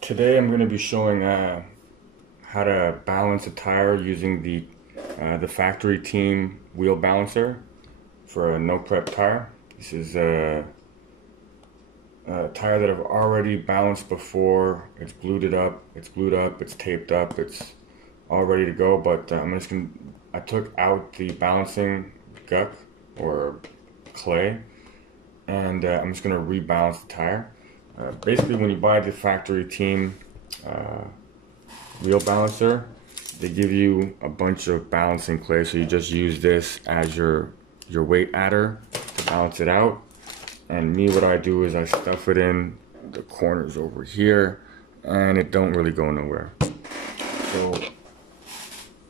Today I'm going to be showing how to balance a tire using the factory team wheel balancer for a no prep tire. This is a tire that I've already balanced before. It's glued up, it's taped up, it's all ready to go. But I took out the balancing guck or clay, and I'm just gonna rebalance the tire. Basically, when you buy the factory team wheel balancer, they give you a bunch of balancing clay, so you just use this as your weight adder to balance it out. And me, what I do is I stuff it in the corners over here, and it don't really go nowhere. So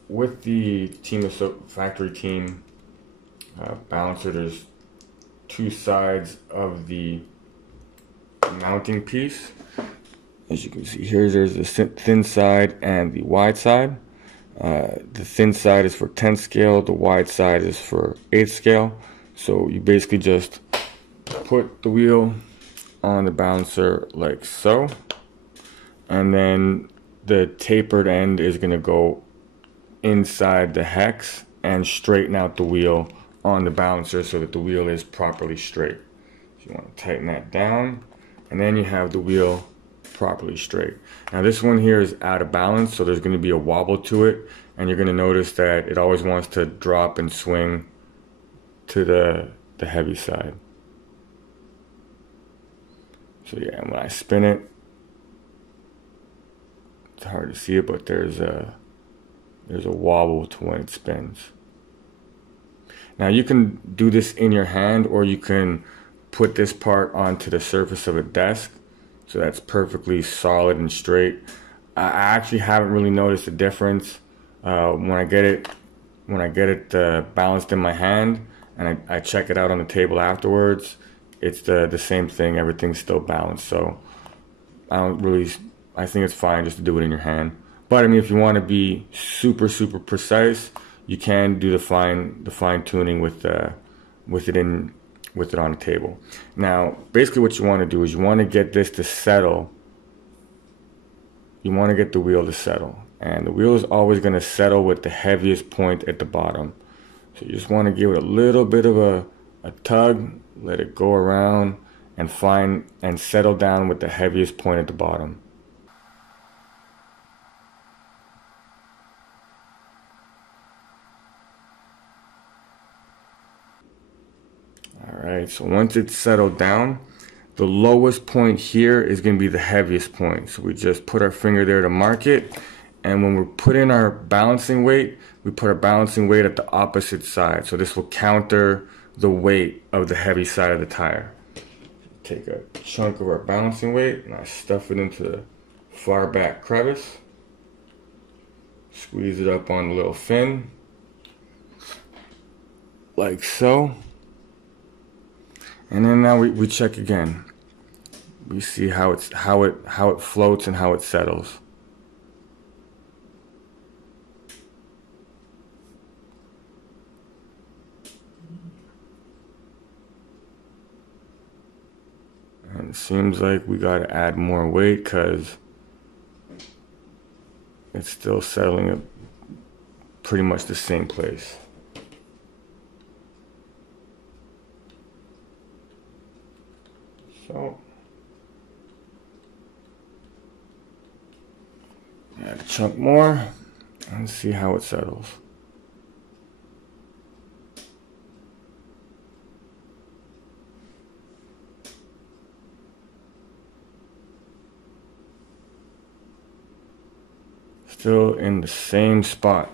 with the factory team balancer, there's two sides of the mounting piece. As you can see here, there's the thin side and the wide side. The thin side is for 10th scale, the wide side is for 8th scale. So you basically just put the wheel on the balancer like so, and then the tapered end is going to go inside the hex and straighten out the wheel on the balancer so that the wheel is properly straight. So you want to tighten that down, and then you have the wheel properly straight. Now this one here is out of balance, so there's going to be a wobble to it, and you're going to notice that it always wants to drop and swing to the heavy side. So yeah, when I spin it, it's hard to see it, but there's a wobble to when it spins. Now you can do this in your hand, or you can put this part onto the surface of a desk, so that's perfectly solid and straight. I actually haven't really noticed a difference when I get it balanced in my hand, and I check it out on the table afterwards. It's the same thing. Everything's still balanced. So I think it's fine just to do it in your hand. But I mean, if you want to be super precise, you can do the fine tuning with it on the table. Now, basically what you want to do is you want to get this to settle. You want to get the wheel to settle. And the wheel is always going to settle with the heaviest point at the bottom. So you just want to give it a little bit of a tug, let it go around, and settle down with the heaviest point at the bottom. Alright, so once it's settled down, the lowest point here is going to be the heaviest point. So we just put our finger there to mark it, and when we put in our balancing weight, we put our balancing weight at the opposite side. So this will counter the weight of the heavy side of the tire. Take a chunk of our balancing weight and I stuff it into the far back crevice. Squeeze it up on the little fin, like so. And then now we check again. We see how it floats and how it settles. And it seems like we got to add more weight because it's still settling at pretty much the same place. So add a chunk more and see how it settles. Still in the same spot.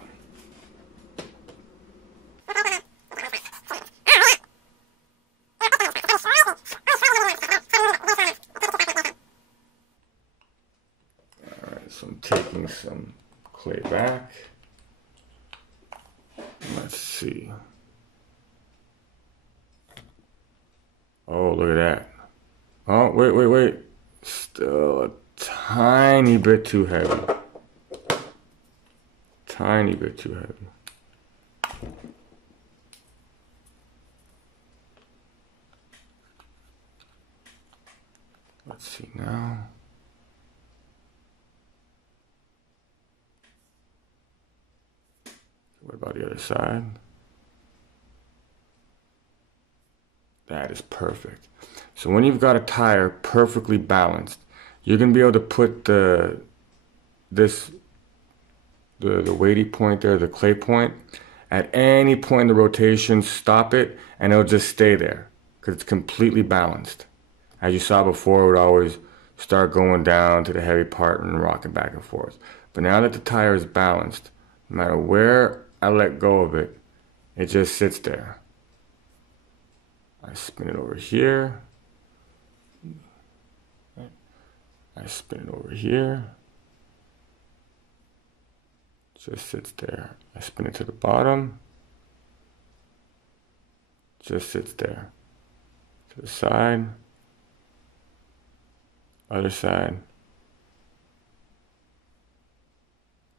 So I'm taking some clay back. Let's see. Oh, look at that. Oh, wait. Still a tiny bit too heavy. Tiny bit too heavy. Let's see now. What about the other side? That is perfect. So when you've got a tire perfectly balanced, you're gonna be able to put the weighty point there, the clay point, at any point in the rotation, stop it, and it'll just stay there because it's completely balanced. As you saw before, it would always start going down to the heavy part and rocking back and forth. But now that the tire is balanced, no matter where I let go of it, it just sits there. I spin it over here. I spin it over here. Just sits there. I spin it to the bottom. Just sits there. To the side. Other side.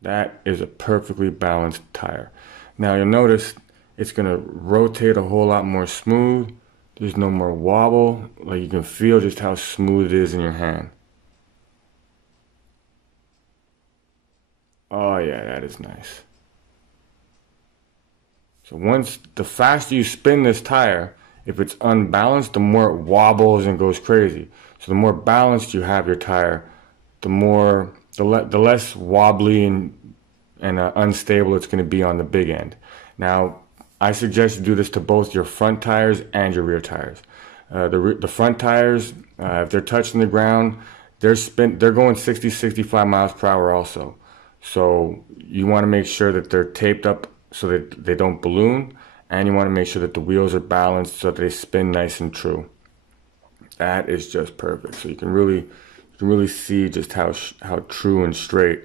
That is a perfectly balanced tire. Now you'll notice it's gonna rotate a whole lot more smooth. There's no more wobble. Like, you can feel just how smooth it is in your hand. Oh yeah, that is nice. So the faster you spin this tire, if it's unbalanced, the more it wobbles and goes crazy. So the more balanced you have your tire, the less wobbly and unstable it's going to be on the big end. Now, I suggest you do this to both your front tires and your rear tires. The front tires, if they're touching the ground, they're going 60, 65 miles per hour also. So you want to make sure that they're taped up so that they don't balloon, and you want to make sure that the wheels are balanced so that they spin nice and true. That is just perfect. So you can really see just how true and straight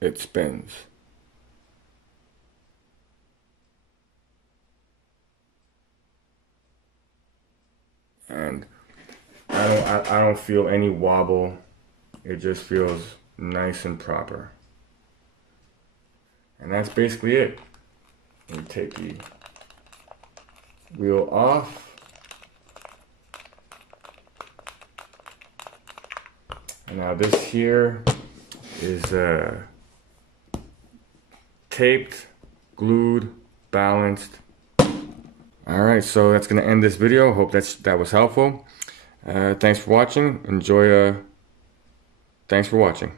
it spins. And I don't feel any wobble. It just feels nice and proper. And that's basically it. You take the wheel off. And now this here is taped, glued, balanced. Alright, so that's going to end this video. Hope that was helpful. Thanks for watching. Thanks for watching.